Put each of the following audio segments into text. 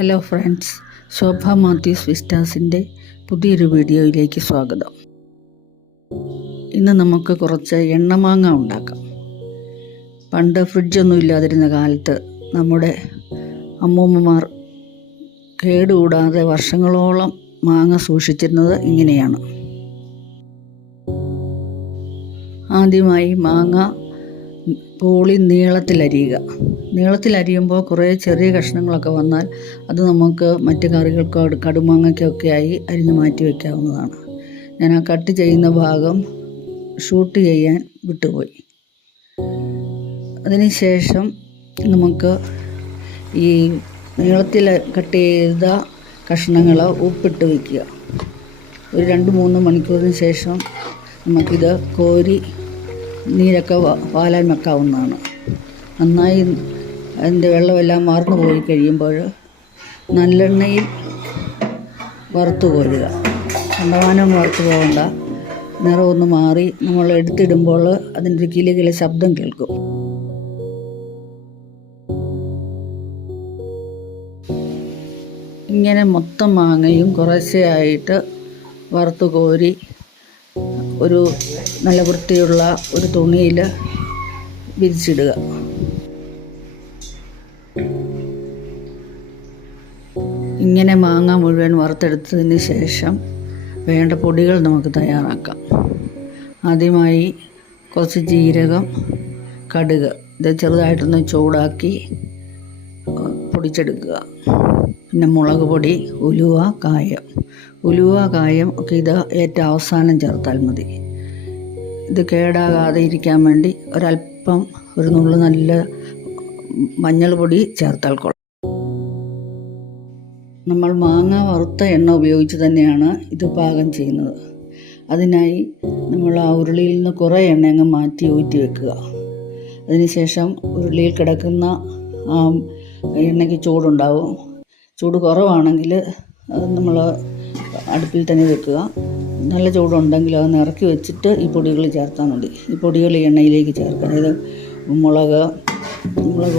Hello friends, ശോഭ മാത്യൂസ് വിസ്റ്റാസിൻ്റെ പുതിയൊരു വീഡിയോയിലേക്ക് സ്വാഗതം. ഇന്ന് നമുക്ക് കുറച്ച് എണ്ണമാങ്ങ ഉണ്ടാക്കാം. പണ്ട് ഫ്രിഡ്ജൊന്നും ഇല്ലാതിരുന്ന കാലത്ത് നമ്മുടെ അമ്മൂമ്മമാർ കേടുകൂടാതെ വർഷങ്ങളോളം മാങ്ങ സൂക്ഷിച്ചിരുന്നത് ഇങ്ങനെയാണ്. ആദ്യമായി മാങ്ങ പോളി നീളത്തിലരിയുമ്പോൾ കുറേ ചെറിയ കഷ്ണങ്ങളൊക്കെ വന്നാൽ അത് നമുക്ക് മറ്റ് കറികൾക്കോ കടുമാങ്ങയ്ക്കൊക്കെ ആയി അരിഞ്ഞ് മാറ്റി വയ്ക്കാവുന്നതാണ്. ഞാൻ ആ കട്ട് ചെയ്യുന്ന ഭാഗം ഷൂട്ട് ചെയ്യാൻ വിട്ടുപോയി. അതിനുശേഷം നമുക്ക് ഈ നീളത്തിൽ കട്ട് ചെയ്ത കഷ്ണങ്ങൾ ഉപ്പിട്ട് വയ്ക്കുക. ഒരു 2-3 മണിക്കൂറിന് ശേഷം നമുക്കിത് കോരി നീരൊക്കെ വാലാൻ വെക്കാവുന്നതാണ്. നന്നായി അതിൻ്റെ വെള്ളമെല്ലാം വാർന്നു പോയി കഴിയുമ്പോൾ നല്ലെണ്ണയിൽ വറുത്ത് കോരുക. കണ്ടമാനം വറുത്ത് പോകണ്ട, നിറമൊന്ന് മാറി നമ്മൾ എടുത്തിടുമ്പോൾ അതിൻ്റെ ഒരു കിലുകില ശബ്ദം കേൾക്കും. ഇങ്ങനെ മൊത്തം മാങ്ങയും കുറേശ്ശെയായിട്ട് വറുത്ത് കോരി ഒരു നല്ല വൃത്തിയുള്ള ഒരു തുണിയിൽ വിരിച്ചിടുക. ഇങ്ങനെ മാങ്ങ മുഴുവൻ വറുത്തെടുത്തതിന് ശേഷം വേണ്ട പൊടികൾ നമുക്ക് തയ്യാറാക്കാം. ആദ്യമായി കുറച്ച് ജീരകം, കടുക് ഇത് ചെറുതായിട്ടൊന്ന് ചൂടാക്കി പൊടിച്ചെടുക്കുക. പിന്നെ മുളക് പൊടി, ഉലുവ, കായം ഒക്കെ ഇത് ഏറ്റവും അവസാനം ചേർത്താൽ മതി. ഇത് കേടാകാതെ ഇരിക്കാൻ വേണ്ടി ഒരു നുള്ളു നല്ല മഞ്ഞൾ പൊടി ചേർത്താൽ കൊള്ളാം. നമ്മൾ മാങ്ങ വറുത്ത എണ്ണ ഉപയോഗിച്ച് തന്നെയാണ് ഇത് പാകം ചെയ്യുന്നത്. അതിനായി നമ്മൾ ആ ഉരുളിയിൽ നിന്ന് കുറേ എണ്ണ അങ്ങ് മാറ്റി ഊറ്റി വെക്കുക. അതിനുശേഷം ഉരുളിയിൽ കിടക്കുന്ന ആ എണ്ണയ്ക്ക് ചൂടുണ്ടാവും. ചൂട് കുറവാണെങ്കിൽ അത് നമ്മൾ അടുപ്പിൽ തന്നെ വെക്കുക. നല്ല ചൂടുണ്ടെങ്കിൽ അത് ഇറക്കി വെച്ചിട്ട് ഈ പൊടികൾ ചേർത്താൽ മതി. ഈ പൊടികൾ എണ്ണയിലേക്ക് ചേർക്കുക. അതായത് മുളക്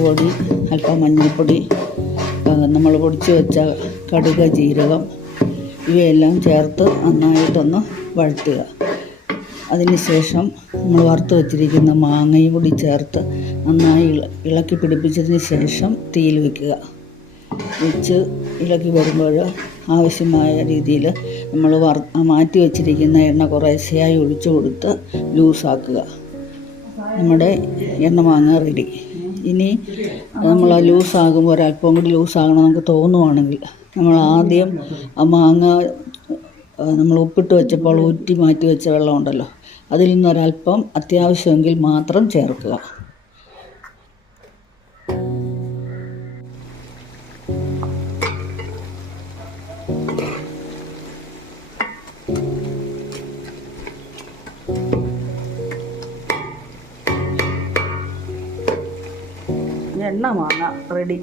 പൊടി, അല്പം മഞ്ഞൾപ്പൊടി, നമ്മൾ പൊടിച്ച് വെച്ച കടുക്, ജീരകം ഇവയെല്ലാം ചേർത്ത് നന്നായിട്ടൊന്ന് വഴറ്റുക. അതിനുശേഷം നമ്മൾ വറുത്ത് വച്ചിരിക്കുന്ന മാങ്ങയും കൂടി ചേർത്ത് നന്നായി ഇളക്കി പിടിപ്പിച്ചതിന് ശേഷം തീയിൽ വയ്ക്കുക. വെച്ച് ഇളക്കി വരുമ്പോൾ ആവശ്യമായ രീതിയിൽ നമ്മൾ മാറ്റി വച്ചിരിക്കുന്ന എണ്ണ കുറേശ്ശെയായി ഒഴിച്ചു കൊടുത്ത് ലൂസാക്കുക. നമ്മുടെ എണ്ണ മാങ്ങ റെഡി. ഇനി നമ്മൾ ആ ലൂസാകുമ്പോൾ ഒരല്പം കൂടി ലൂസാകണം നമുക്ക് തോന്നുവാണെങ്കിൽ നമ്മൾ ആദ്യം ആ മാങ്ങ നമ്മൾ ഉപ്പിട്ട് വെച്ചപ്പോൾ ഊറ്റി മാറ്റി വെച്ച വെള്ളം ഉണ്ടല്ലോ, അതിൽ നിന്നൊരല്പം അത്യാവശ്യമെങ്കിൽ മാത്രം ചേർക്കുക. എണ്ണ മാങ്ങ റെഡി.